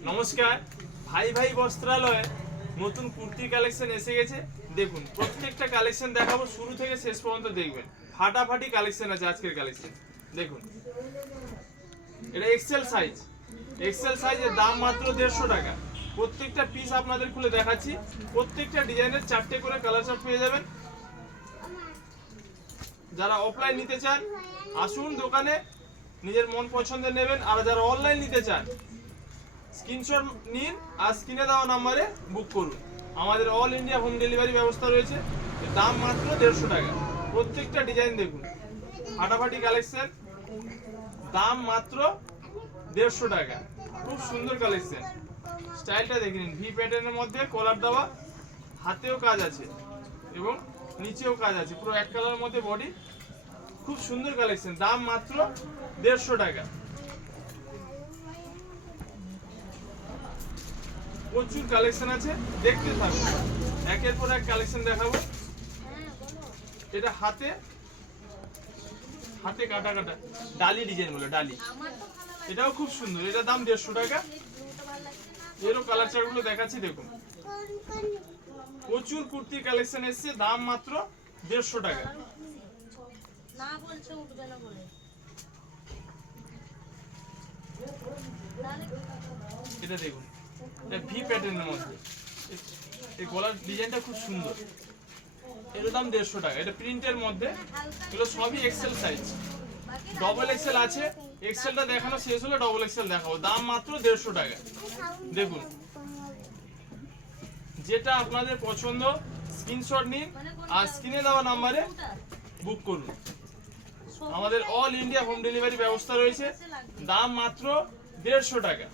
নমস্কার, ভাই ভাই বস্ত্রালয়ে নতুন কুর্তি কালেকশন এসে গেছে। দেখুন, প্রত্যেকটা কালেকশন দেখাবো, শুরু থেকে শেষ পর্যন্ত দেখবেন। ফাটাফাটি কালেকশন আছে আজকের কালেকশন। দেখুন, এটা এক্সেল সাইজের দাম মাত্র 150 টাকা। প্রত্যেকটা পিস আপনাদের খুলে দেখাচ্ছি। প্রত্যেকটা ডিজাইনের 4টে করে কালার চার্ট পেয়ে যাবেন। যারা অফলাইন নিতে চান আসুন দোকানে, নিজের মন পছন্দের নেবেন। আর যারা অনলাইন নিতে চান স্ক্রিনশট নিন আর স্ক্রিনে দেওয়া নাম্বারে বুক করুন। আমাদের অল ইন্ডিয়া হোম ডেলিভারি ব্যবস্থা রয়েছে। দাম মাত্র 150 টাকা। প্রত্যেকটা ডিজাইন দেখুন, ফাটাফাটি কালেকশন, দাম মাত্র 150 টাকা। খুব সুন্দর কালেকশন। স্টাইলটা দেখে নিন, ভি প্যাটার্নের মধ্যে কলার দেওয়া, হাতেও কাজ আছে এবং নিচেও কাজ আছে, পুরো এক কালারের মধ্যে বডি। খুব সুন্দর কালেকশন, দাম মাত্র 150 টাকা। প্রচুর কালেকশন আছে, দেখতে থাকুন। একের পর এক কালেকশন দেখাবো। এটা হাতে কাটা কাটা ডালি ডিজাইন বলে, ডালি। এটাও খুব সুন্দর, এটা দাম 150 টাকা। এরও কালার চার্টগুলো দেখাচ্ছি, দেখুন। প্রচুর কুর্তি কালেকশন এসছে, দাম মাত্র 150 টাকা। এটা দেখুন, এটা ভি প্যাটার্নের মধ্যে, এই গলার ডিজাইনটা খুব সুন্দর। এর দাম 150 টাকা। এটা প্রিন্টের মধ্যে, এগুলো সবই এক্সেল সাইজ। ডবল এক্সেল আছে, এক্সেলটা দেখানো শেষ হলে ডবল এক্সেল দেখাবো। দাম মাত্র 150 টাকা। দেখুন, যেটা আপনাদের পছন্দ স্ক্রিনশট নিন আর স্ক্রিনে দেওয়া নাম্বারে বুক করুন। আমাদের অল ইন্ডিয়া হোম ডেলিভারি ব্যবস্থা রয়েছে। দাম মাত্র 150 টাকা।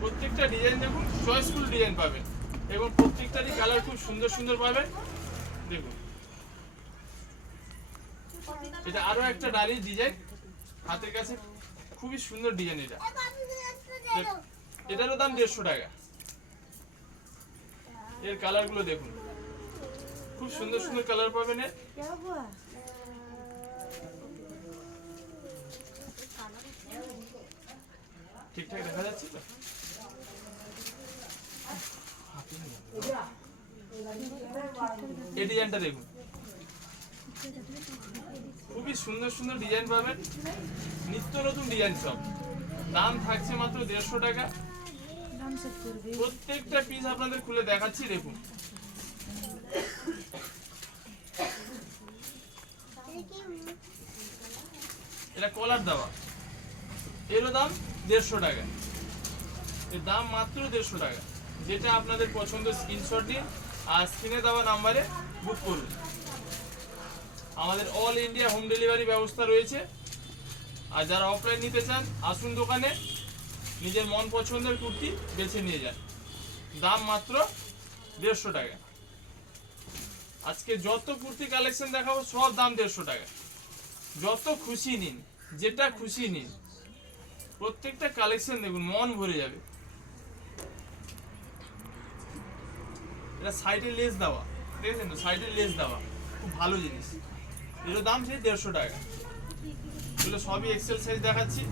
প্রত্যেকটা ডিজাইন দেখুন, চয়েসফুল ডিজাইন পাবেন এবং প্রত্যেকটারই কালার খুব সুন্দর সুন্দর পাবেন। দেখুন, এটা আরো একটা ডালির ডিজাইন, হাতের কাছে খুবই সুন্দর ডিজাইন। এটারও দাম 150 টাকা। এর কালার গুলো দেখুন, খুব সুন্দর সুন্দর কালার পাবেন। ঠিকঠাক দেখা যাচ্ছে তো? এই ডিজাইনটা দেখুন, খুবই সুন্দর সুন্দর ডিজাইন পাবেন, নিত্য নতুন ডিজাইন সব। দাম থাকছে মাত্র 150 টাকা। প্রত্যেকটা পিস আপনাদের খুলে দেখাচ্ছি, দেখুন। এটা কলার দেওয়া, এরও দাম 150 টাকা। এর দাম মাত্র 150 টাকা। যেটা আপনাদের পছন্দ স্ক্রিনশট নিন আর স্ক্রিনে দেওয়া নাম্বারে বুক করুন। আমাদের অল ইন্ডিয়া হোম ডেলিভারি ব্যবস্থা রয়েছে। আর যারা অফলাইন নিতে চান আসুন দোকানে, নিজের মন পছন্দের কুর্তি বেছে নিয়ে যান। দাম মাত্র 150 টাকা। আজকে যত কুর্তি কালেকশন দেখাবো সব দাম 150 টাকা। যত খুশি নিন, যেটা খুশি নিন। প্রত্যেকটা কালেকশন দেখুন, মন ভরে যাবে। এটা সাইডে লেস দেওয়া, দেখেছেন তো? সাইডে লেস দেওয়া, খুব ভালো জিনিস। এর দাম সেই 150 টাকা। এগুলো সবই এক্সেল সাইজ দেখাচ্ছি।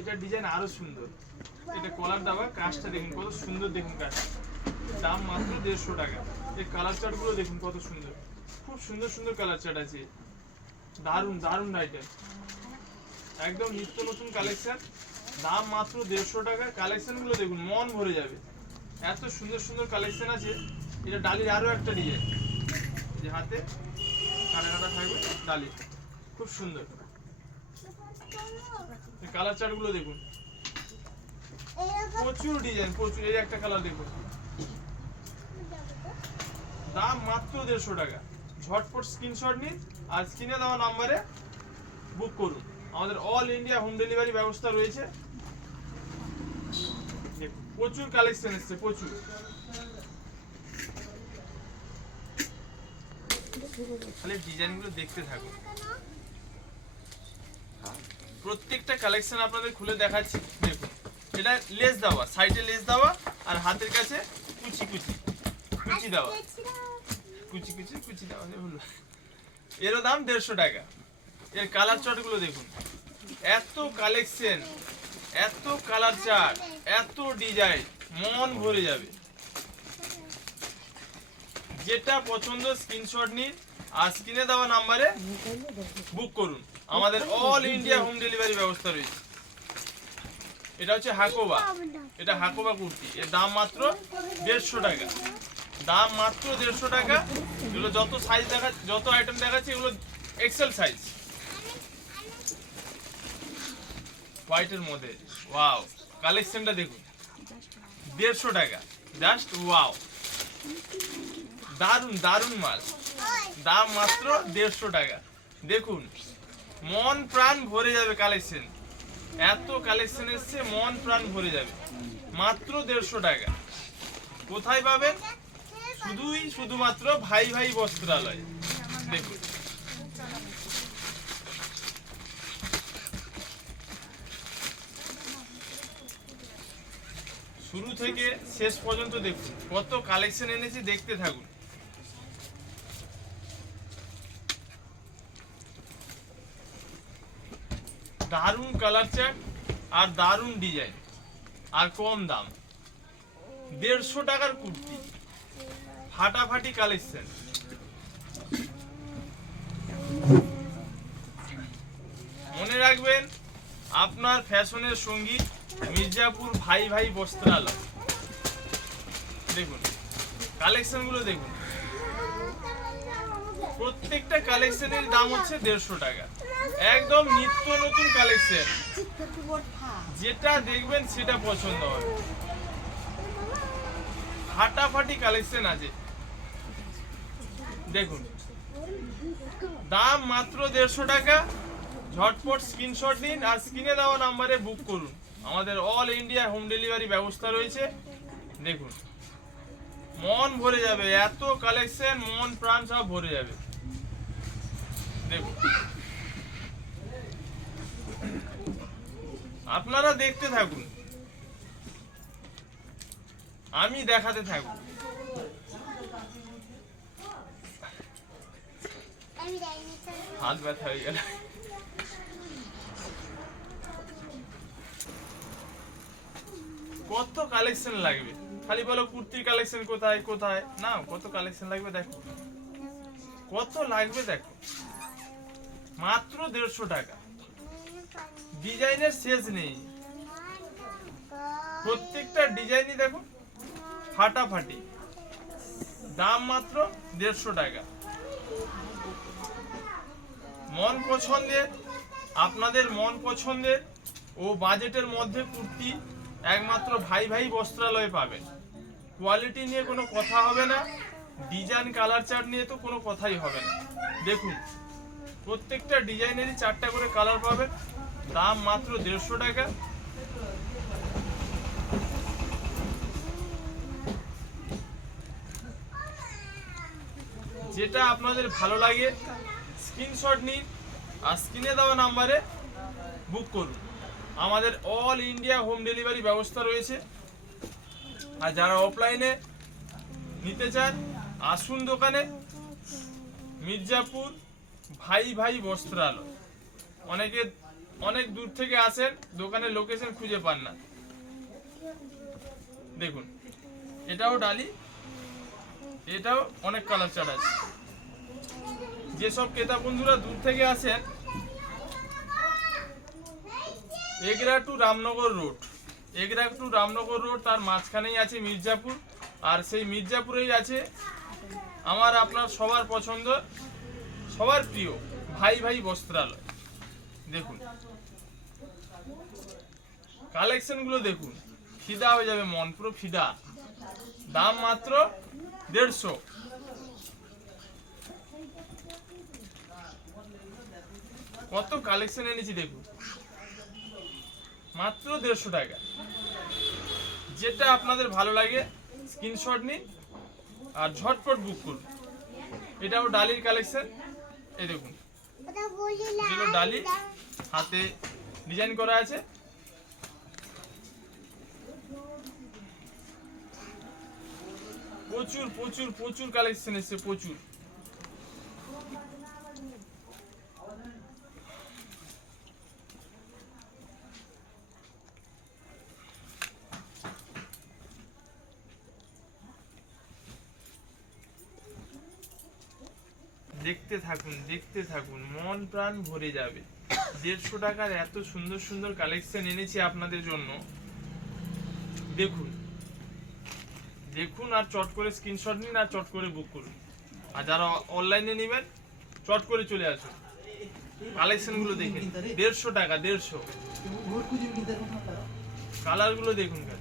এটা ডিজাইন আরো সুন্দর। এটা কলার দেওয়া, কাজটা দেখুন কত সুন্দর, দেখুন কাজ। দাম মাত্র 150 টাকা। এই কালার চার্ট গুলো দেখুন কত সুন্দর, খুব সুন্দর সুন্দর কালার চার্ট আছে। দারুন দারুন আইটেম, একদম নিত্য নতুন কালেকশন। দাম মাত্র 150 টাকা। কালেকশন গুলো দেখুন, মন ভরে যাবে। এত সুন্দর সুন্দর কালেকশন আছে। এটা ডালির আরো একটা ডিজাইন, যে হাতে কাটা কাটা থাকবে ডালি, খুব সুন্দর। কালার চার্ট গুলো দেখুন, প্রচুর ডিজাইন, প্রচুর। এই একটা কালার দেখুন, দাম মাত্র 150 টাকা। ঝটপট স্ক্রিনশট নিন আর স্ক্রিনে দেওয়া নাম্বারে বুক করুন। আমাদের অল ইন্ডিয়া হোম ডেলিভারি ব্যবস্থা রয়েছে। প্রচুর কালেকশন এসছে, প্রচুর। খালি ডিজাইনগুলো দেখতে থাকুন। প্রত্যেকটা কালেকশন আপনাদের খুলে দেখাচ্ছি। দেখুন, এটা লেস দেওয়া, সাইডে লেস দেওয়া, আর হাতের কাছে কুচি কুচি কুচি দেওয়া, কুচি কুচি কুচি দেওয়া হলো। এরও দাম 150 টাকা। এর কালার চার্টগুলো দেখুন, এত কালেকশন, এত কালার চার্ট, এত ডিজাইন, মন ভরে যাবে। যেটা পছন্দ স্ক্রিনশট নিন আর স্ক্রিনে দেওয়া নাম্বারে বুক করুন। আমাদের অল ইন্ডিয়া হোম ডেলিভারি ব্যবস্থা রয়েছে। এটা হচ্ছে হাকোবা, এটা হাকোবা কুর্তি। এর দাম মাত্র 150 টাকা, দাম মাত্র 150 টাকা। এগুলো যত সাইজ দেখা, যত আইটেম দেখাচ্ছে এগুলো এক্সেল সাইজ। হোয়াইটের মধ্যে ওয়াও, কালেকশনটা দেখুন, 150 টাকা জাস্ট। ওয়াও, দারুন দারুন মাল, দাম মাত্র 150 টাকা। দেখুন, মন প্রাণ ভরে যাবে কালেকশন, এত কালেকশন এসছে, মন প্রাণ ভরে যাবে। মাত্র 150 টাকা। কোথায় পাবেন? শুধুমাত্র ভাই ভাই বস্ত্রালয়। দেখুন, শুরু থেকে শেষ পর্যন্ত দেখুন কত কালেকশন এনেছি, দেখতে থাকুন। দারুণ কালার চার্ট আর দারুণ ডিজাইন আর কম দাম। 150 টাকার কুর্তি, ফাটাফাটি কালেকশন। মনে রাখবেন, আপনার ফ্যাশনের সঙ্গী মির্জাপুর ভাই ভাই বস্ত্রালয়। দেখুন কালেকশনগুলো, দেখুন প্রত্যেকটা কালেকশনের দাম হচ্ছে 150 টাকা। একদম নিত্য নতুন কালেকশন, যেটা দেখবেন সেটা পছন্দ হবে। ফাটাফাটি কালেকশন আছে। দেখুন, দাম মাত্র 150 টাকা। ঝটপট স্ক্রিনশট নিন আর স্ক্রিনে দেওয়া নাম্বারে বুক করুন। আমাদের অল ইন্ডিয়া হোম ডেলিভারি ব্যবস্থা রয়েছে। দেখুন, মন ভরে যাবে, এত কালেকশন, মন প্রাণ সব ভরে যাবে। দেখুন, আপনারা দেখতে থাকুন, আমি দেখাতে থাকুন। হাত ব্যথা হয়ে গেল। কত কালেকশন লাগবে, খালি বলো কুর্তির কালেকশন কোথায় কোথায়, না কত কালেকশন লাগবে দেখো, কত লাগবে দেখো। মাত্র 150 টাকা, ডিজাইনের শেষ নেই। প্রত্যেকটা ডিজাইনই দেখো ফাটাফাটি, দাম মাত্র 150 টাকা। মন পছন্দের, আপনাদের মন পছন্দের ও বাজেটের মধ্যে কুর্তি একমাত্র ভাই ভাই বস্ত্রালয়ে পাবেন। কোয়ালিটি নিয়ে কোনো কথা হবে না, ডিজাইন কালার চার্ট নিয়ে তো কোনো কথাই হবে না। দেখুন, প্রত্যেকটা ডিজাইনেরই 4টা করে কালার পাবেন, দাম মাত্র 150 টাকা। যেটা আপনাদের ভালো লাগে স্ক্রিনশট নিন আর স্ক্রিনে দেওয়া নাম্বারে বুক করুন। আমাদের অল ইন্ডিয়া হোম ডেলিভারি ব্যবস্থা রয়েছে। আর যারা অফলাইনে নিতে চান আসুন দোকানে, মির্জাপুর ভাই ভাই বস্ত্রালয়। অনেকে অনেক দূর থেকে আসেন, দোকানের লোকেশন খুঁজে পান না। দেখুন, এটাও ডালি, এটাও অনেক কালার চার্ট আছে। যেসব ক্রেতা বন্ধুরা দূর থেকে আসেন, Egra to Ramnagar road, Egra to Ramnagar road, তার মাঝখানেই আছে মির্জাপুর। আর সেই মির্জাপুরেই আছে আমার আপনার সবার পছন্দ, সবার প্রিয় ভাই ভাই বস্ত্রালয়। দেখুন কালেকশনগুলো, দেখুন ফিদা হয়ে যাবে মন, পুরো ফিদা। দাম মাত্র 150। কত কালেকশন এনেছি দেখুন, মাত্র 150 টাকা। যেটা আপনাদের ভালো লাগে স্ক্রিনশট নিন আর ঝটপট বুক করুন। এটাও ডালির কালেকশন। এই দেখুন, যেগুলো ডালি, হাতে ডিজাইন করা আছে। প্রচুর প্রচুর প্রচুর কালেকশন এসছে, প্রচুর। দেখতে থাকুন দেখতে থাকুন, মন প্রাণ ভরে যাবে। 150 টাকার এত সুন্দর সুন্দর কালেকশন এনেছি আপনাদের জন্য। দেখুন দেখুন আর চট করে স্ক্রিনশট নিন আর চট করে বুক করুন। আর যারা অনলাইনে নেবেন চট করে চলে আসুন। কালেকশনগুলো দেখেন, 150 টাকা, 150। কালারগুলো দেখুন কেন।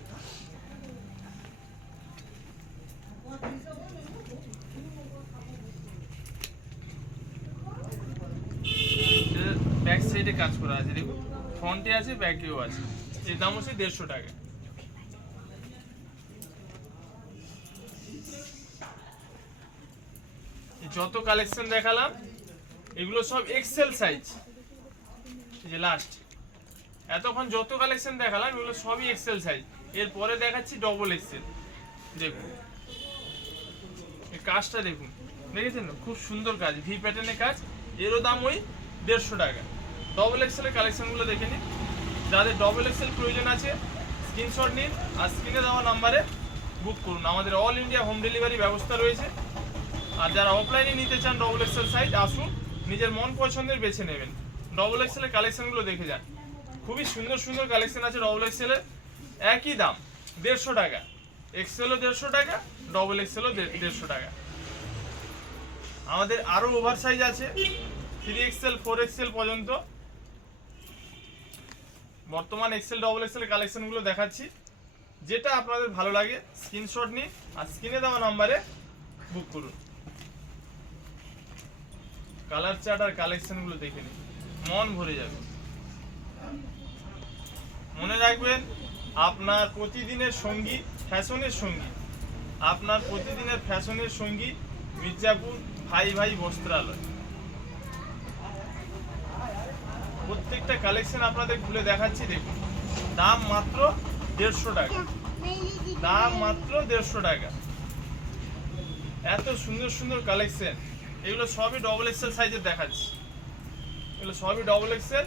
ব্যাক সাইডে কাজ করা আছে দেখুন, ফ্রন্টে আছে ব্যাকেও আছে। এর দাম হচ্ছে 150 টাকা। যত কালেকশন দেখালাম এগুলো সব এক্সেল সাইজ। এই যে লাস্ট এতক্ষণ যত কালেকশন দেখালাম এগুলো সবই এক্সেল সাইজ। এরপরে দেখাচ্ছি ডবল এক্সেল। দেখুন এই কাজটা দেখুন, দেখেছেন না? খুব সুন্দর কাজ, ভি প্যাটার্নের কাজ। এরও দাম ওই 150 টাকা। ডবল এক্সেলের কালেকশনগুলো দেখে নিন। যাদের ডবল এক্সেল প্রয়োজন আছে স্ক্রিনশট নিন আর স্ক্রিনে দেওয়া নাম্বারে বুক করুন। আমাদের অল ইন্ডিয়া হোম ডেলিভারি ব্যবস্থা রয়েছে। আর যারা অফলাইনে নিতে চান ডবল এক্সেল সাইজ, আসুন নিজের মন পছন্দের বেছে নেবেন। ডবল এক্সেলের কালেকশনগুলো দেখে যান, খুবই সুন্দর সুন্দর কালেকশন আছে ডবল এক্সেলের। একই দাম 150 টাকা। এক্সেলও 150 টাকা, ডবল এক্সেলও 150 টাকা। আমাদের আরও ওভার সাইজ আছে 3XL 4XL পর্যন্ত। বর্তমান এক্সেল ডবল এক্সেল কালেকশনগুলো দেখাচ্ছি। যেটা আপনাদের ভালো লাগে স্ক্রিনশট নিন আর স্ক্রিনে দেওয়া নাম্বারে বুক করুন। কালার চার্ট আর কালেকশনগুলো দেখে নিন, মন ভরে যাবে। মনে রাখবেন আপনার প্রতিদিনের সঙ্গী ফ্যাশনের সঙ্গী, আপনার প্রতিদিনের ফ্যাশনের সঙ্গী মির্জাপুর ভাই ভাই বস্ত্রালয়। প্রত্যেকটা কালেকশন আপনাদের খুলে দেখাচ্ছি। দেখুন দাম মাত্র 150 টাকা, দাম মাত্র 150 টাকা। এত সুন্দর সুন্দর কালেকশন, এগুলো সবই ডবল এক্সেল সাইজের দেখাচ্ছি। এগুলো সবই ডবল এক্সেল।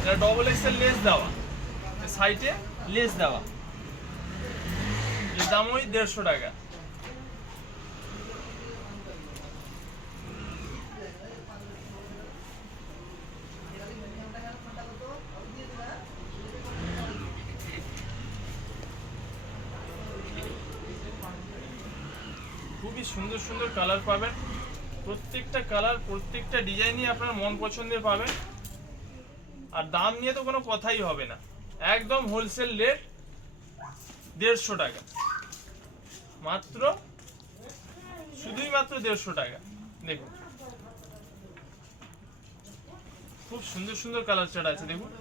এটা ডবল এক্সেল লেস দেওয়া, সাইডে লেস দেওয়া। এর দাম ওই 150 টাকা। খুবই সুন্দর সুন্দর কালার পাবেন। প্রত্যেকটা কালার প্রত্যেকটা ডিজাইনই আপনার মন পছন্দের পাবেন। আর দাম নিয়ে তো কোনো কথাই হবে না, একদম হোলসেল রেট 150 টাকা মাত্র, শুধুই মাত্র 150 টাকা। দেখুন খুব সুন্দর সুন্দর কালার চার্ট আছে দেখুন।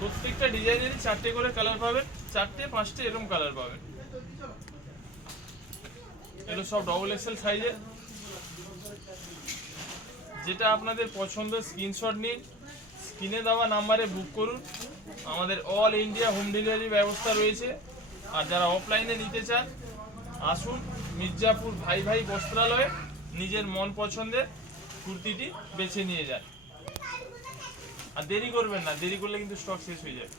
প্রত্যেকটা ডিজাইনেরই 4টে করে কালার পাবেন, 4টে 5টে এরকম কালার পাবেন। এগুলো সব ডবল এক্সেল সাইজের। যেটা আপনাদের পছন্দ স্ক্রিনশট নিন, স্ক্রিনে দেওয়া নাম্বারে বুক করুন। আমাদের অল ইন্ডিয়া হোম ডেলিভারি ব্যবস্থা রয়েছে। আর যারা অফলাইনে নিতে চান আসুন মির্জাপুর ভাই ভাই বস্ত্রালয়ে, নিজের মন পছন্দের কুর্তিটি বেছে নিয়ে যান। আর দেরি করবেন না, দেরি করলে কিন্তু স্টক শেষ হয়ে যাবে।